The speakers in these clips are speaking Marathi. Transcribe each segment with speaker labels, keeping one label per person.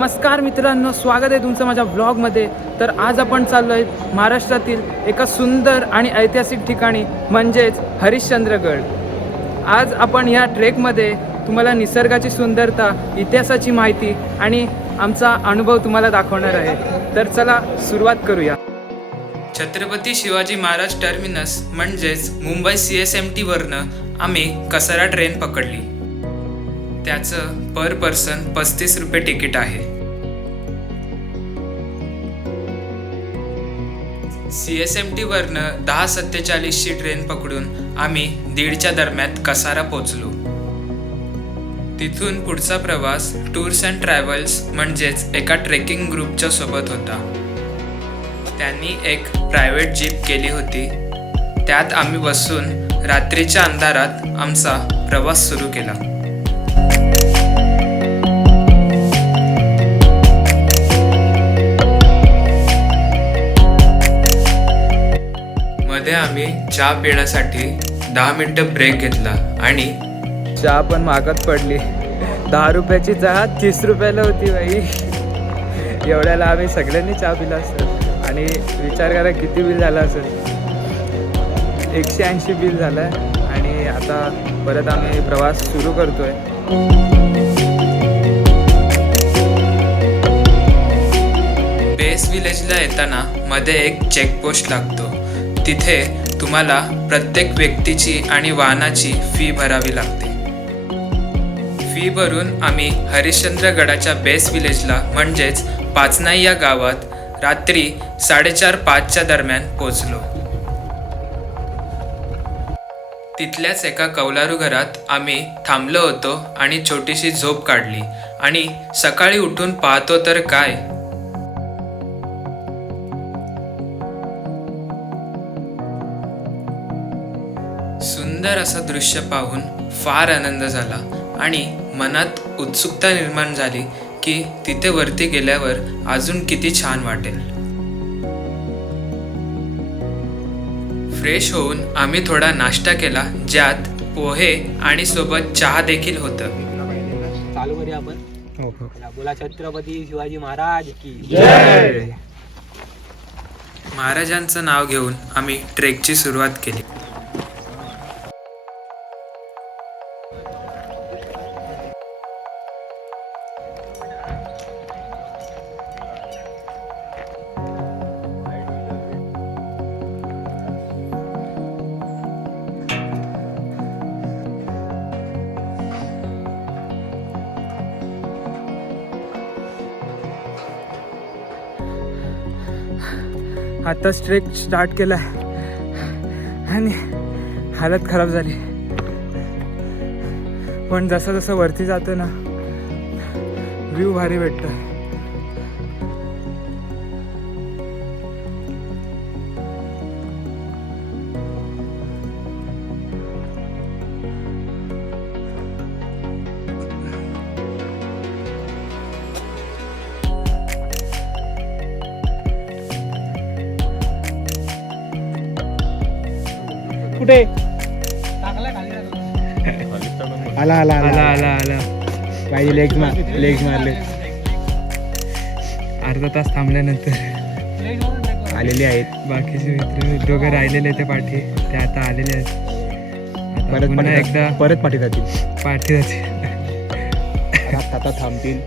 Speaker 1: नमस्कार मित्रांनो स्वागत आहे तुमचं माझ्या ब्लॉगमध्ये तर आज आपण चाललो आहे महाराष्ट्रातील एका सुंदर आणि ऐतिहासिक ठिकाणी म्हणजेच हरिश्चंद्रगड. आज आपण या ट्रेकमध्ये तुम्हाला निसर्गाची सुंदरता इतिहासाची माहिती आणि आमचा अनुभव तुम्हाला दाखवणार आहे. तर चला सुरुवात करूया. छत्रपती शिवाजी महाराज टर्मिनस म्हणजेच मुंबई सी एस एम टीवरनं आम्ही कसारा ट्रेन पकडली. त्याचं पर पर्सन पस्तीस रुपये तिकीट आहे. सी एस एम टीवरनं दहा सत्तेचाळीसची ट्रेन पकडून आम्ही दीडच्या दरम्यान कसारा पोचलो तिथून पुढचा प्रवास टूर्स अँड ट्रॅव्हल्स म्हणजेच एका ट्रेकिंग ग्रुपच्या सोबत होता. त्यांनी एक प्रायव्हेट जीप केली होती. त्यात आम्ही बसून रात्रीच्या अंधारात आमचा प्रवास सुरू केला. मध्ये आम्ही चहा पिण्यासाठी दहा मिनिटं ब्रेक घेतला आणि चहा पण मागत पडली. दहा रुपयाची चहा तीस रुपयाला होती बाई. एवढ्याला आम्ही सगळ्यांनी चहा पिला असेल. आणि विचार करा किती बिल झालं असेल. एकशे ऐंशी बिल झालं. आहे आणि आता परत आम्ही प्रवास सुरू करतोय. बेस विलेजला येताना मध्ये एक चेकपोस्ट लागतो. तिथे तुम्हाला प्रत्येक व्यक्तीची आणि वाहनाची फी भरावी लागते. फी भरून आम्ही हरिश्चंद्रगडाच्या बेस विलेजला म्हणजेच पाचनाई या गावात रात्री साडेचार पाचच्या दरम्यान पोचलो तिथल्याच एका कौलारू घरात आम्ही थांबलो होतो आणि छोटीशी झोप काढली. आणि सकाळी उठून पाहतो तर काय सुंदर असं दृश्य पाहून फार आनंद झाला आणि मनात उत्सुकता निर्माण झाली की तिथे वरती गेल्यावर अजून किती छान वाटेल. फ्रेश होऊन आम्ही थोडा नाश्ता केला ज्यात पोहे आणि सोबत चहा देखील होतं.
Speaker 2: चालू करूया आपण चला, बोला छत्रपती शिवाजी महाराज की
Speaker 1: महाराजांचं नाव घेऊन आम्ही ट्रेकची सुरुवात केली. आत्ताच ट्रेक स्टार्ट केला. आणि हालत खराब झाली. पण जसं जसं वरती जातं ना व्ह्यू भारी भेटतं.
Speaker 2: कुठे?
Speaker 3: आला आला
Speaker 1: आला. आला आला
Speaker 3: पाहिजे लेग मार लेग मारले.
Speaker 1: अर्धा तास थांबल्यानंतर
Speaker 3: आलेले आहेत.
Speaker 1: बाकीचे मित्र दोघं राहिलेले ते पाठी. ते आता आलेले आहेत.
Speaker 3: परत
Speaker 1: पुन्हा एकदा
Speaker 3: परत पाठी जातील.
Speaker 1: पाठी जाते
Speaker 3: आता आता थांबतील.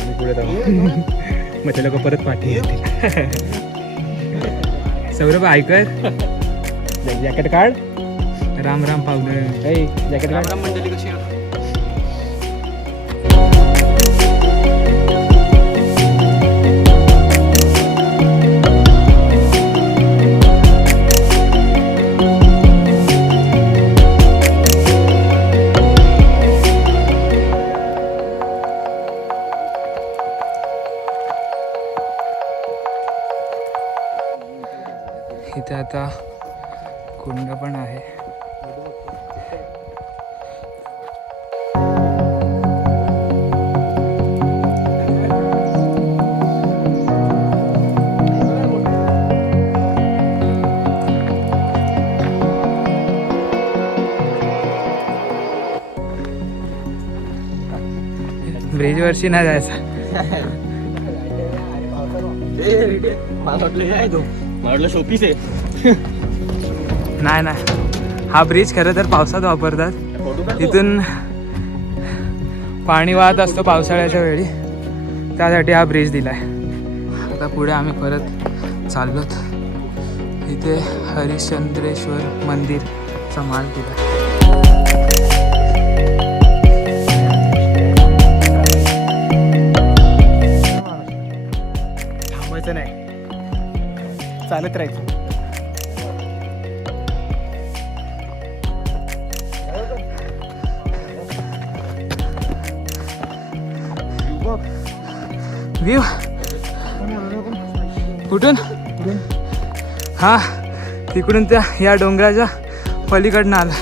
Speaker 3: आणि पुढे जाऊ मग ते लोक परत पाठी येतील.
Speaker 1: सौरभ ऐकर
Speaker 3: जॅकेट काढ
Speaker 1: राम राम पावलं
Speaker 3: ऐ जॅकेट काढ
Speaker 2: मंडळी कशी
Speaker 1: इथे आता कुंड पण आहे. ब्रिजवरशी नाही जायचं.
Speaker 2: मला वाटलं हे तो. मला वाटलं आहे.
Speaker 1: नाही नाही. हा ब्रिज खरं तर पावसात वापरतात. इथून पाणी वाहत असतो पावसाळ्याच्या वेळी. त्यासाठी हा ब्रिज दिला आहे आता पुढे आम्ही परत चाललोत. इथे हरिश्चंद्रेश्वर मंदिरचा माल दिला
Speaker 3: थांबायचं नाही. चालत राहायचं.
Speaker 1: व्ह्यू कुठून? हा तिकडून त्या या डोंगराच्या पलीकडनं आला.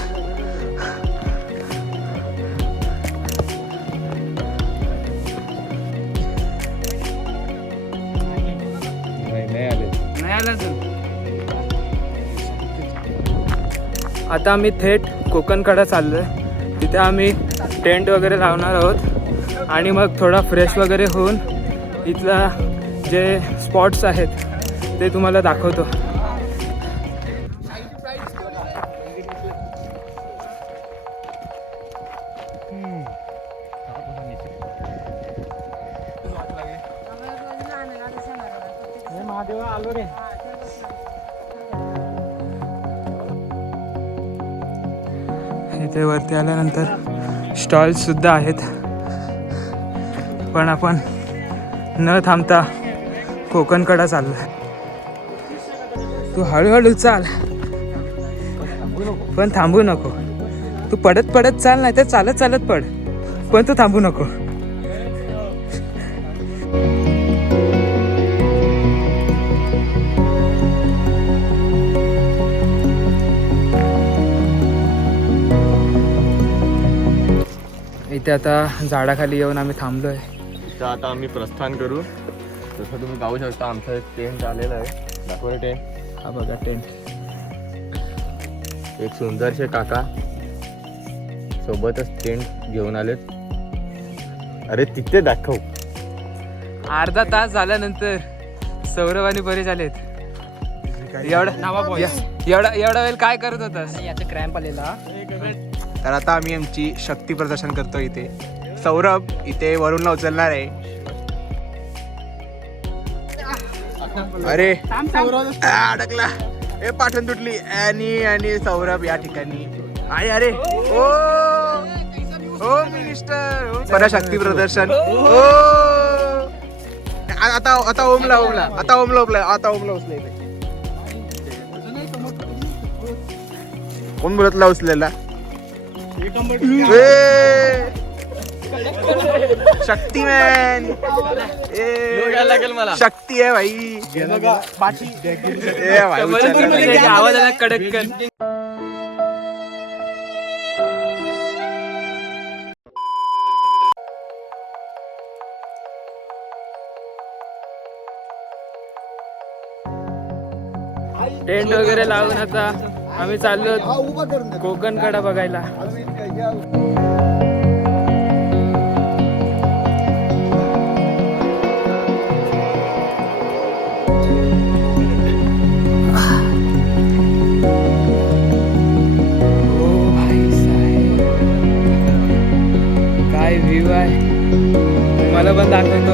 Speaker 1: आता आम्ही थेट कोकणकडे चाललोय. तिथे आम्ही टेंट वगैरे लावणार आहोत. आणि मग थोडा फ्रेश वगैरे होऊन इथला जे स्पॉट्स आहेत ते तुम्हाला दाखवतो.
Speaker 2: महादेवा आलो रे
Speaker 1: इथे वरती आल्यानंतर स्टॉल्स सुद्धा आहेत. पण आपण न थांबता कोकणकडा चाललोय. तू हळूहळू चाल. पण थांबू नको. तू पडत पडत चाल नाही तर चालत चालत पड. पण तू थांबू नको. इथे आता झाडाखाली येऊन आम्ही थांबलोय.
Speaker 4: तर आता आम्ही प्रस्थान करू. जसं तुम्ही पाहू शकता आमचा एक टेंट आलेला आहे. दाखवा टेंट
Speaker 1: हा बघा टेंट
Speaker 4: एक सुंदरसे काका सोबतच टेंट घेऊन आलेत. अरे तिथे दाखव.
Speaker 1: अर्धा तास झाल्यानंतर सौरभ आणि बरे झालेत. एवढा एवढा एवढा वेळ काय करत होतास?
Speaker 2: याचा क्रॅम्प आलेला.
Speaker 3: तर आता आम्ही आमची शक्ती प्रदर्शन करतो इथे. सौरभ इथे वरून उचलणार आहे. अरे. अडकला. हे पाठवून तुटली. आणि आणि सौरभ या ठिकाणी. आणि अरे ओ. हो मिनिस्टर. परत शक्ती प्रदर्शन. ओ. आता आता ओमला ओमला. आता ओमला ओमला. आता ओमला उचला इथे. कोण बोलतला उचलेला शक्तिमॅन
Speaker 2: लागेल मला.
Speaker 3: शक्ती आहे भाई. नाही.
Speaker 1: आवाज आला कडक्कन टेंट वगैरे लावून आता आम्ही चाललो कोकणकडा बघायला. पण दाखवतो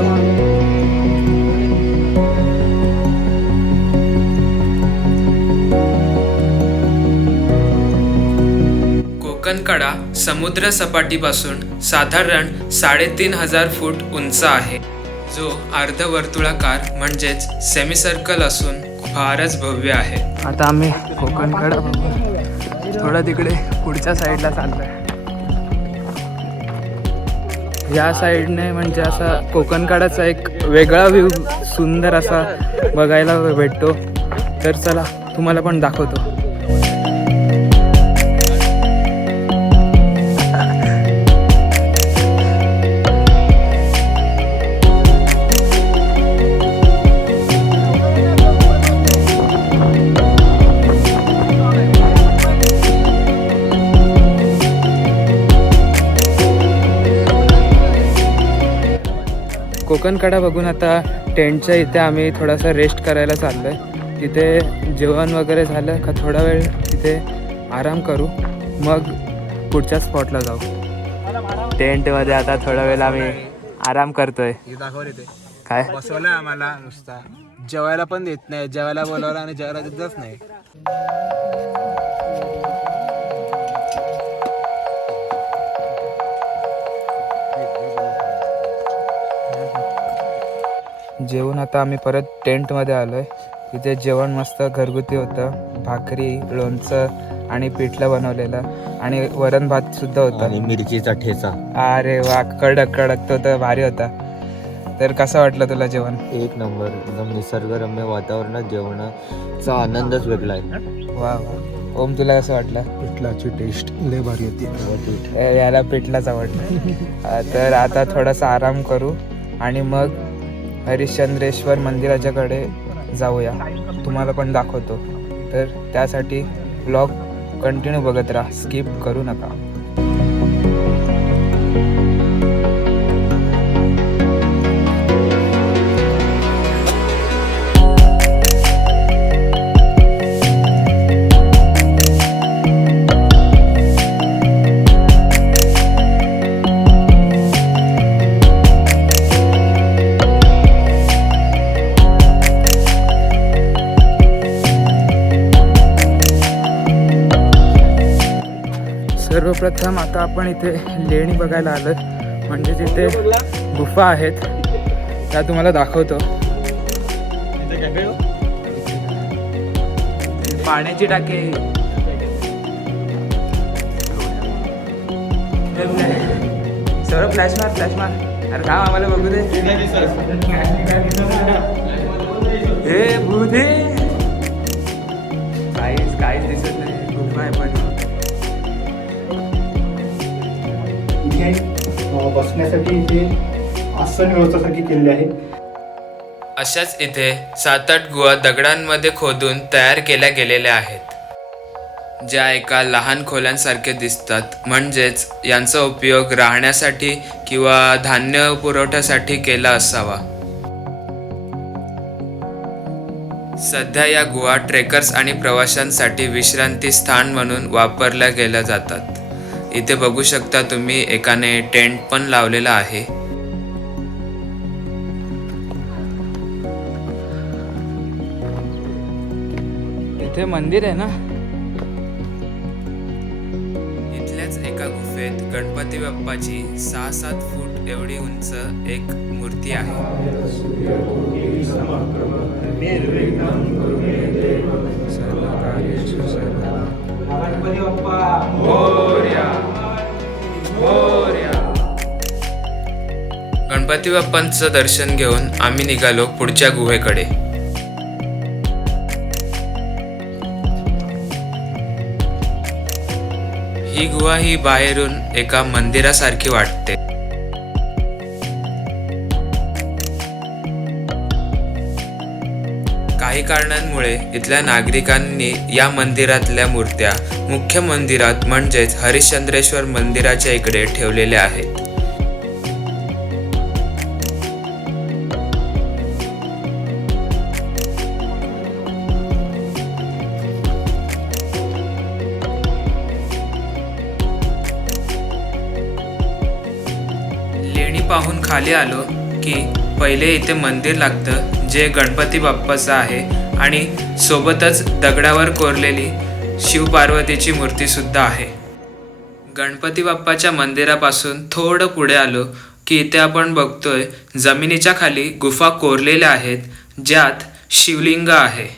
Speaker 1: कोकणकडा समुद्र सपाटीपासून साधारण साडेतीन हजार फूट उंच आहे. जो अर्धवर्तुळाकार म्हणजेच सेमीसर्कल असून फारच भव्य आहे. आता आम्ही कोकणकडा थोडा तिकडे पुढच्या साईडला चाललोय. या साईडने म्हणजे असा कोकणकाडाचा एक वेगळा व्ह्यू सुंदर असा बघायला भेटतो. तर चला तुम्हाला पण दाखवतो. कोकणकडा बघून आता टेंटच्या इथे आम्ही थोडासा रेस्ट करायला चाललो आहे तिथे जेवण वगैरे झालं का थोडा वेळ तिथे आराम करू. मग पुढच्या स्पॉटला जाऊ. टेंटमध्ये आता थोडा वेळ आम्ही आराम करतोय. काय?
Speaker 3: बसवलं आम्हाला नुसता. जेवायला पण देत नाही. जेवायला बोलवलं आणि जेवायला देतच नाही.
Speaker 1: जेवण आता आम्ही परत टेंटमध्ये आलो आहे तिथे जेवण मस्त घरगुती होतं. भाकरी लोणचं आणि पिठलं बनवलेलं. आणि वरण भात सुद्धा होता.
Speaker 4: आणि मिरचीचा ठेचा.
Speaker 1: अरे वा कडक कडक. तो तर भारी होता. तर कसं वाटलं तुला जेवण?
Speaker 4: एक नंबर. एकदम निसर्गरम्य वातावरणात जेवणाचा आनंदच वेगळा आहे.
Speaker 1: वा वा. ओम तुला कसं वाटलं?
Speaker 3: पिठलाची टेस्ट लय भारी होती.
Speaker 1: याला पिठलाच आवडलं. तर आता थोडासा आराम करू. आणि मग हरिश्चंद्रेश्वर मंदिराच्याकडे जाऊया. तुम्हाला पण दाखवतो. तर त्यासाठी ब्लॉग कंटिन्यू बघत राहा. स्किप करू नका. सर्वप्रथम आता आपण इथे लेणी बघायला आलो म्हणजे तिथे गुफा आहेत त्या तुम्हाला दाखवतो. पाण्याची टाकी. सर्व फ्लॅश मार फ्लॅश मार. अरे का आम्हाला बघू दे. हे भूते
Speaker 5: बसण्यासाठी इथे आसन व्यवस्थासाठी केलेले आहे.
Speaker 1: अशाच इथे सात आठ गुहा दगडांमध्ये खोदून तयार केल्या गेलेल्या आहेत. ज्या एका लहान खोल्यांसारखे दिसतात. म्हणजेच यांचा उपयोग राहण्यासाठी किंवा धान्य पुरवठ्यासाठी केला असावा. सध्या या गुहा ट्रेकर्स आणि प्रवाशांसाठी विश्रांती स्थान म्हणून वापरल्या गेल्या जातात. इथे बघू शकता तुम्ही एकाने टेंट पण लावलेला आहे. इथे मंदिर आहे ना? इथल्याच एका गुफेत गणपती बाप्पाची सहा सात फूट एवढी उंच एक मूर्ती आहे. गणपती बाप्पांचं दर्शन घेऊन आम्ही निघालो पुढच्या गुहेकडे. ही गुहा ही बाहेरून एका मंदिरासारखी वाटते. काही कारणांमुळे इथल्या नागरिकांनी या मंदिरातल्या मूर्त्या मुख्य मंदिरात म्हणजेच हरिश्चंद्रेश्वर मंदिराच्या इकडे ठेवलेल्या आहेत. लेणी पाहून खाली आलो की पहिले इथे मंदिर लागतं जे गणपती बाप्पाचं आहे आणि सोबतच दगडावर कोरलेली शिवपार्वतीची मूर्तीसुद्धा आहे. गणपती बाप्पाच्या मंदिरापासून थोडं पुढे आलो की इथे आपण बघतोय जमिनीच्या खाली गुफा कोरलेल्या आहेत ज्यात शिवलिंग आहे.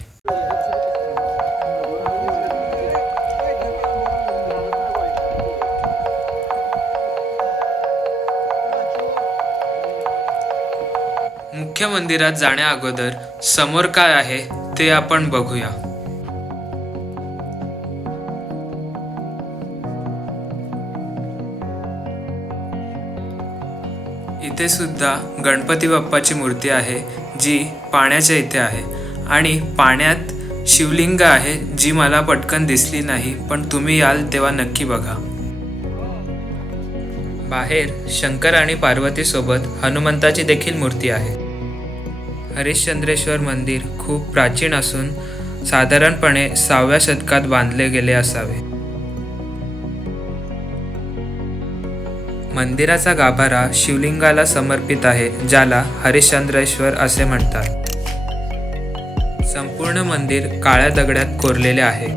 Speaker 1: मुख्य मंदिरात जाण्या अगोदर समोर काय आहे ते आपण बघूया. इथे सुद्धा गणपती बाप्पाची मूर्ती आहे जी पाण्याच्या इथे आहे. आणि पाण्यात शिवलिंग आहे जी मला पटकन दिसली नाही पण तुम्ही याल तेव्हा नक्की बघा. बाहेर शंकर आणि पार्वतीसोबत हनुमंताची देखील मूर्ती आहे. हरिश्चंद्रेश्वर मंदिर खूप प्राचीन असून साधारणपणे सहाव्या शतकात बांधले गेले असावे. मंदिराचा गाभारा शिवलिंगाला समर्पित आहे ज्याला हरिश्चंद्रेश्वर असे म्हणतात. संपूर्ण मंदिर काळ्या दगडात कोरलेले आहे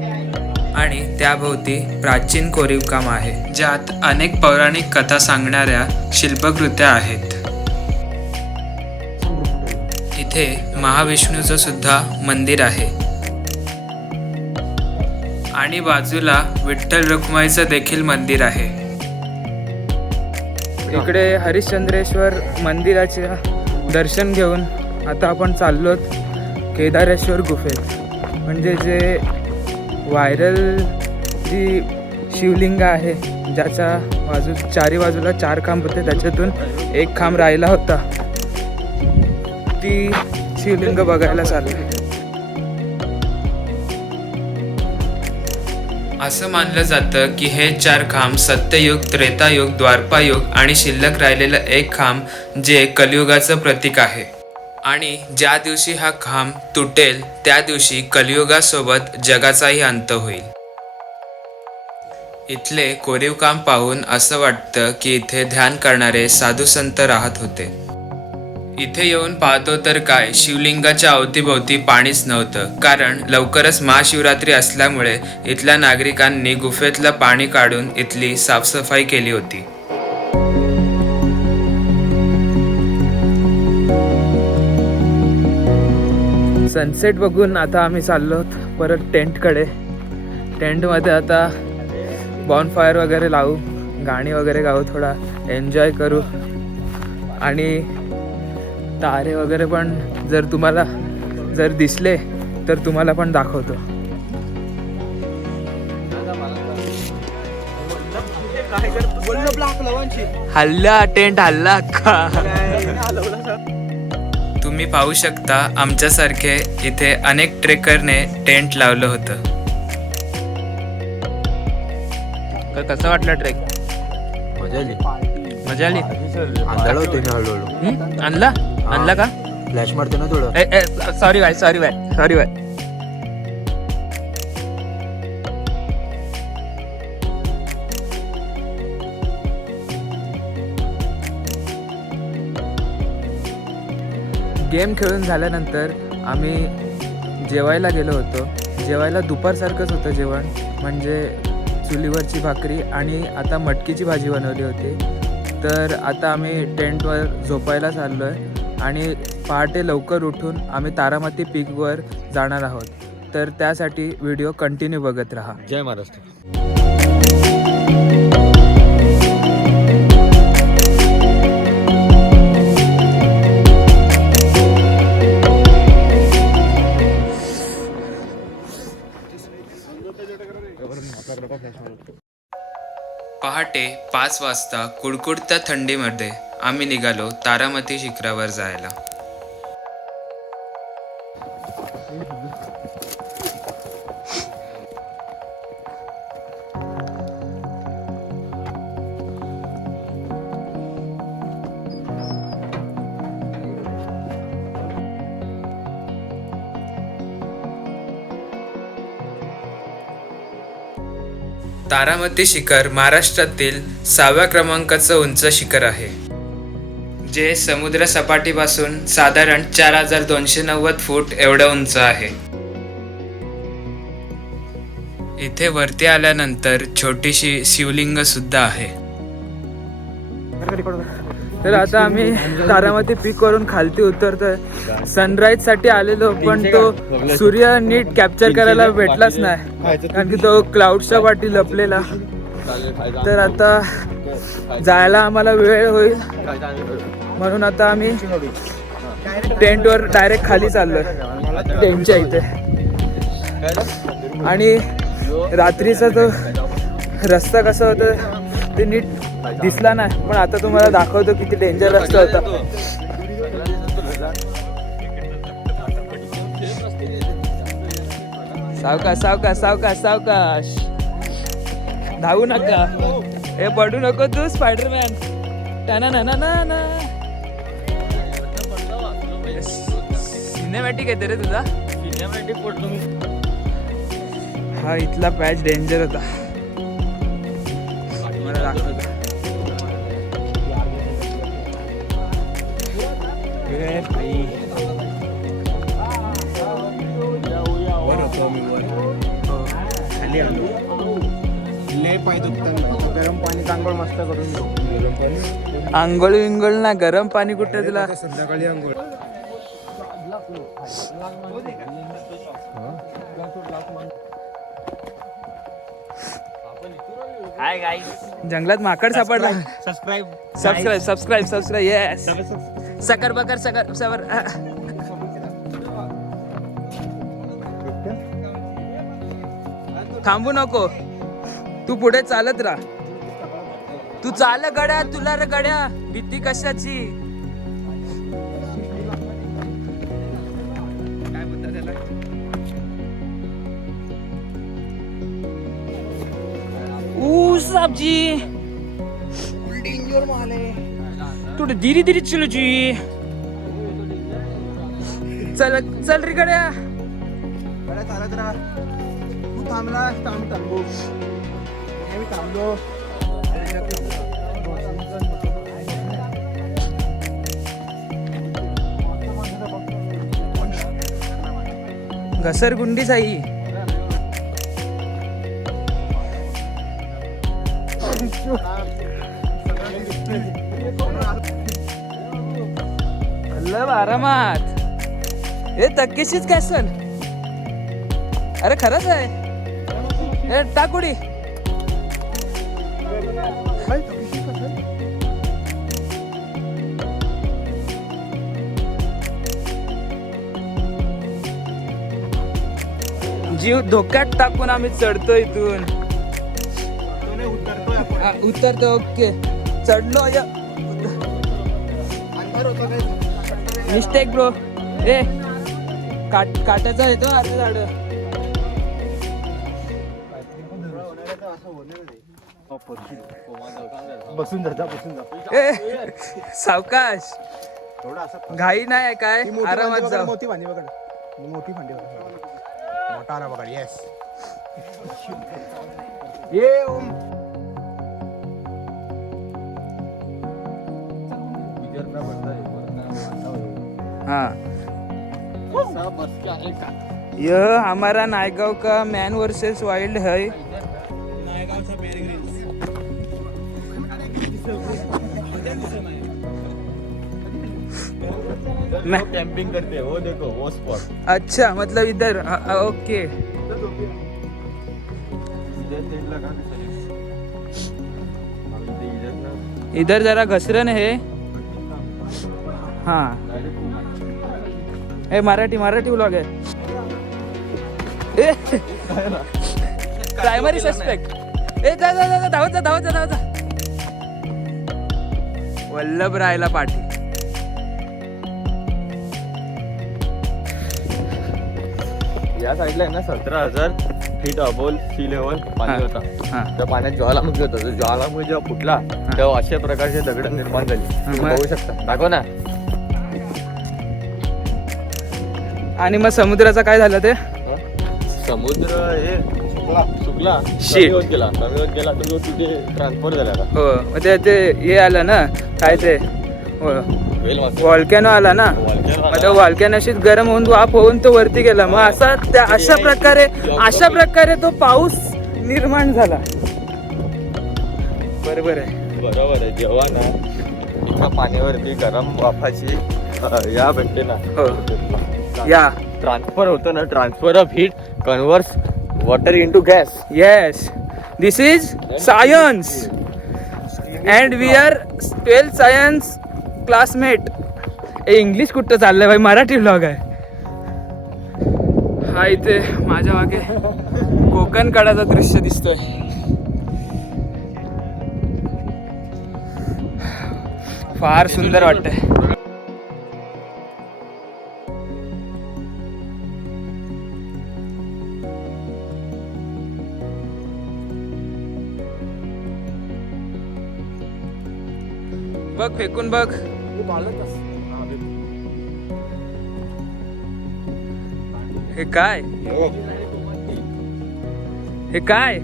Speaker 1: आणि त्याभोवती प्राचीन कोरीवकाम आहे ज्यात अनेक पौराणिक कथा सांगणाऱ्या शिल्पकृत्या आहेत. इथे महाविष्णूचं सुद्धा मंदिर आहे. आणि बाजूला विठ्ठल रुक्माईचं देखील मंदिर आहे. इकडे हरिश्चंद्रेश्वर मंदिराचे दर्शन घेऊन आता आपण चाललो केदारेश्वर गुफेत. म्हणजे जे व्हायरल जी शिवलिंग आहे ज्याच्या बाजू चारी बाजूला चार खांब होते त्याच्यातून एक खांब राहिला होता. ती शिवलिंग बघायला चालले असं मानलं जातं की हे चार खांब सत्ययुग त्रेतायुग द्वारपायुग आणि शिल्लक राहिलेलं एक खांब जे कलियुगाचं प्रतीक आहे. आणि ज्या दिवशी हा खांब तुटेल त्या दिवशी कलियुगासोबत जगाचाही अंत होईल. इथले कोरीव काम पाहून असं वाटतं की इथे ध्यान करणारे साधू संत राहत होते. इथे येऊन पाहतो तर काय शिवलिंगाच्या अवतीभोवती पाणीच नव्हतं. कारण लवकरच महाशिवरात्री असल्यामुळे इथल्या नागरिकांनी गुफेतलं पाणी काढून इथली साफसफाई केली होती. सनसेट बघून आता आम्ही चाललो परत टेंटकडे. टेंटमध्ये आता बॉनफायर वगैरे लावू गाणी वगैरे गाऊ थोडा एन्जॉय करू. आणि तारे वगैरे पण जर तुम्हाला जर दिसले तर तुम्हाला पण दाखवतो. हल्ला टेंट हल्ला का तुम्ही पाहू शकता आमच्यासारखे इथे अनेक ट्रेकरने टेंट लावलं होतं. कसं वाटलं ट्रेक?
Speaker 3: मजा आली.
Speaker 1: मजा आली? आणला? आणला का?
Speaker 3: फ्लॅश मारतो ना थोडं.
Speaker 1: Sorry bye sorry bye sorry bye game खेळून झाल्यानंतर आम्ही जेवायला गेलो होतो. जेवायला दुपारसारखंच होतं जेवण. म्हणजे चुलीवरची भाकरी आणि आता मटकीची भाजी बनवली होती. तर आता आम्ही टेंटवर झोपायला चाललो आहे आणि पहाटे लवकर उठून आम्ही तारामती पीकवर जाणार आहोत. तर त्यासाठी व्हिडिओ कंटिन्यू बघत राहा.
Speaker 4: जय महाराष्ट्र.
Speaker 1: पहाटे पाच वाजता कुडकुडत्या थंडीमध्ये आम्ही निघालो तारामती शिखरावर जायला. तारामती शिखर महाराष्ट्रातील सहाव्या क्रमांकाचं उंच शिखर आहे. जे समुद्रसपाटीपासून साधारण चार हजार दोनशे नव्वद फूट एवढं उंच आहे. इथे वरती आल्यानंतर छोटीशी शिवलिंग सुद्धा आहे. तर आता आम्ही तारामती पीक वरून खालती उतरतोय. सनराईजसाठी आलेलो पण तो सूर्य नीट कॅप्चर करायला भेटलाच नाही. कारण की तो क्लाउडच्या पाठी लपलेला. तर आता जायला आम्हाला वेळ होईल. म्हणून आता आम्ही टेंटवर डायरेक्ट खाली चाललोय. टेंटच्या इथे. आणि रात्रीचा तो रस्ता कसा होता ते नीट दिसला नाही. पण आता तुम्हाला दाखवतो किती डेंजर रस्ता होता. सावकाश सावकाश सावकाश सावकाश. धावू नका. हे पडू नको तू स्पायडरमॅन टाना ना ना ना ना. सिनेमॅटिक येते रे तुझा.
Speaker 4: सिनेमॅटिक पडलो मी.
Speaker 1: हा इथला पॅच डेंजर होता. मला दाखवतो
Speaker 3: ए, भाई. वर होतो मी वर. खाली आलो. लय पाय दुखतात. गरम तांबळ मस्त करून घेऊ. गरम पाणी
Speaker 1: आंघोळ विंगोळ ना गरम पाणी कुठे तुला
Speaker 3: संध्याकाळी
Speaker 2: गाईस
Speaker 1: जंगलात माकड सापडला.
Speaker 2: Subscribe
Speaker 1: subscribe subscribe subscribe yes सकर बकर सकर सबर थांबू नको. तू पुढे चालत राहा. तू चाल गड्या तुला रे गड्या भीती कशाची? काय म्हणतात त्याला? ऊ साबजी. थोडं धीरे धीरे चलो जी. चल चल रे गड्या.
Speaker 3: बरं, चालत राहा. तू थांबला थांब थांबू. थांबलो.
Speaker 1: घसरगुंडी साई. आरामात हे तक्केशीच कॅसल अरे खरंच आहे. हे टाकुडी जीव धोक्यात टाकून आम्ही चढतो इथून. हा, उतरतो ओके. चढलो य. मिस्टेक ब्रो ए काट काटाचा येतो अरे झाड.
Speaker 3: बसून जा बसून जा.
Speaker 1: ए सावकाश.
Speaker 3: थोडं असं
Speaker 1: घाई नाही काय? आरामात जाऊ.
Speaker 3: मोठी भांडी बघा मोठी भांडी बघा आला बघा येस ये ओम.
Speaker 1: हाँ. यह हमारा नायगांव का? मैन वर्सेस वाइल्ड है. मैं
Speaker 4: कॅम्पिंग करते. वो देखो वो स्पॉट
Speaker 1: अच्छा मतलब इधर हाँ, हाँ, ओके. इधर जरा घसरण है. हाँ. ए मराठी मराठी ब्लॉग आहे प्रायमरी सस्पेक्ट ए जा जा जा जा, धावत जा धावत जा धावत जा. वल्लभ रायला पाठी
Speaker 4: या साईडला आहे ना सतरा हजार फीट अबोल सी लेवल पाणी. होता.
Speaker 1: हा.
Speaker 4: त्या पाण्यात ज्वालामुखी होता. तर ज्वालामुखी जेव्हा फुटला तेव्हा अशा प्रकारचे दगड निर्माण झाली. तुम्ही
Speaker 1: मग?
Speaker 4: बघू शकता. दाखव ना.
Speaker 1: आणि मग समुद्राचं काय झालं ते?
Speaker 4: समुद्र हे सुकला. सुकला.
Speaker 1: Shit.
Speaker 4: कमी होत गेला. कमी होत गेला. तर तो तिथे ट्रान्सफर झाला
Speaker 1: हो मग ते ते हे आलं ना काय ते?
Speaker 4: वेल
Speaker 1: वॉल्कॅनो आला ना? मग त्या वॉल्कॅनोशीच गरम होऊन वाफ होऊन तो वरती गेला. मग असा त्या अशा प्रकारे अशा प्रकारे तो पाऊस निर्माण झाला. बरोबर आहे.
Speaker 4: बरोबर आहे. जेव्हा ना एका पाण्यावरती गरम वाफाची अ, या भेटते ना.
Speaker 1: हो. या.
Speaker 4: ट्रान्सफर होतं ना transfer of heat converse water into gas.
Speaker 1: Yes this is science and we are twelfth science classmate A English कुठं चाललंय भाई? मराठी ब्लॉग आहे. हा इथे माझ्या मागे कोकण कडाचं दृश्य दिसतोय. फार सुंदर वाटतंय. बघ फेकून बघ. हे काय? हे. काय?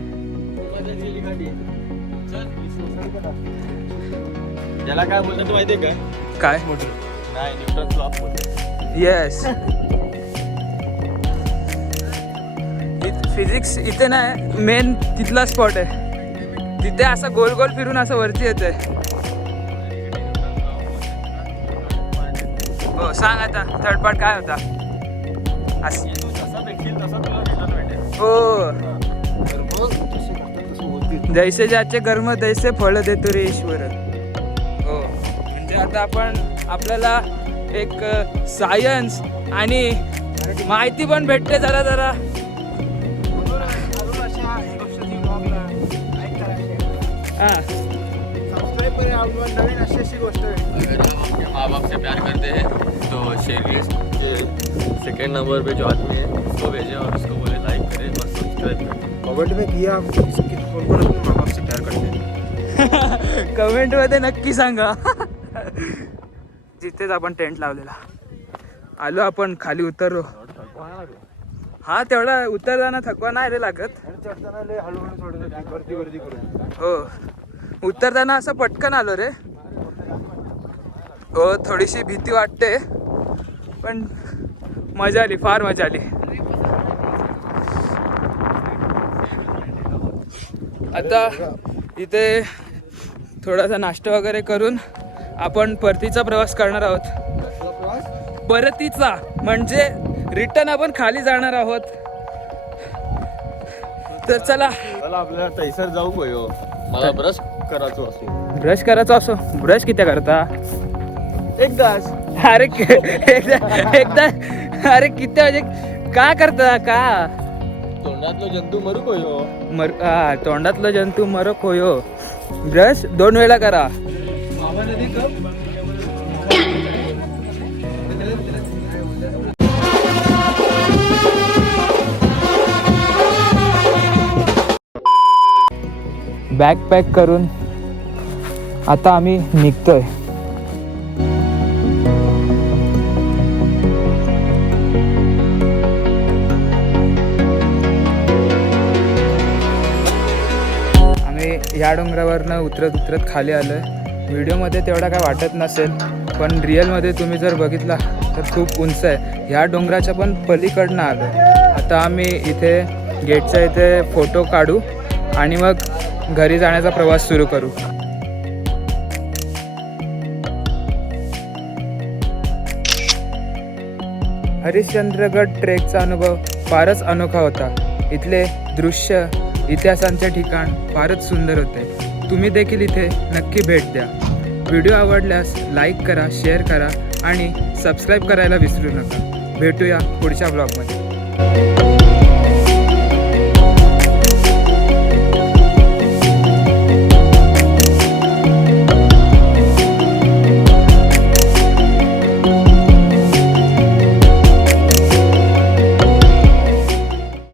Speaker 4: याला काय बोलतात माहितीये का?
Speaker 1: काय?
Speaker 4: नाही बोलतात.
Speaker 1: येस फिजिक्स इथे नाही मेन तिथला स्पॉट आहे. तिथे असं गोल गोल फिरून असं वरती येत हो सांग आता थर्ड पार्ट काय होता? असं- हो. जैसे ज्याचे कर्म तैसे फळ देतो रे ईश्वर. हो. म्हणजे आता आपण आपल्याला एक सायन्स आणि माहिती पण भेटते जरा जरा. हा.
Speaker 4: अगर हम अपने माँ बाप से प्यार करते हैं तो शेर सेकेंड नंबर पे जो आदमी है उसको भेजें और उसको बोले। करें और सब्सक्राइब करें
Speaker 3: कमेंट में किया आप कौन कौन अपने माँ बाप से प्यार करते हैं।
Speaker 1: कमेंटमध्ये नक्की सांगा. जिथेच आपण टेंट लावलेला. आलो आपण खाली उतरलो. हा तेवढा उतरताना थकवा नाही रे लागत. हो. उतरताना असं पटकन आलो रे. हो थोडीशी भीती वाटते. पण मजा आली फार मजा आली. आता इथे थोडासा नाश्ता वगैरे करून आपण परतीचा प्रवास करणार आहोत. परतीचा म्हणजे रिटर्न आपण खाली जाणार आहोत. तर चला.
Speaker 4: चला आपल्याला तैसर जाऊ गयो मला ब्रश करायचो असो.
Speaker 1: ब्रश करायचा असो? ब्रश किती करता?
Speaker 4: एकदाच
Speaker 1: अरे एकदा एकदा अरे किती म्हणजे का करता? का?
Speaker 4: तोंडातलो जंतू मरू
Speaker 1: मर हा, तोंडातलं जंतू मरक होयो. ब्रश दोन वेळा करा. बॅग पॅक करून आता आम्ही निघतोय. ह्या या डोंगरावरनं उतरत उतरत खाली आलं आहे व्हिडिओमध्ये तेवढा काय वाटत नसेल पण रिअलमध्ये तुम्ही जर बघितला तर खूप उंच आहे. ह्या डोंगराच्या पण पलीकडनं आलं आता आम्ही इथे गेटच्या इथे फोटो काढू आणि मग घरी जाण्याचा प्रवास सुरू करू. हरिश्चंद्रगड ट्रेकचा अनुभव फारच अनोखा होता. इथले दृश्य इतिहासांचे ठिकाण फारच सुंदर होते. तुम्ही देखील इथे नक्की भेट द्या. व्हिडिओ आवडल्यास लाईक करा शेअर करा आणि सबस्क्राईब करायला विसरू नका. भेटूया पुढच्या ब्लॉगमध्ये.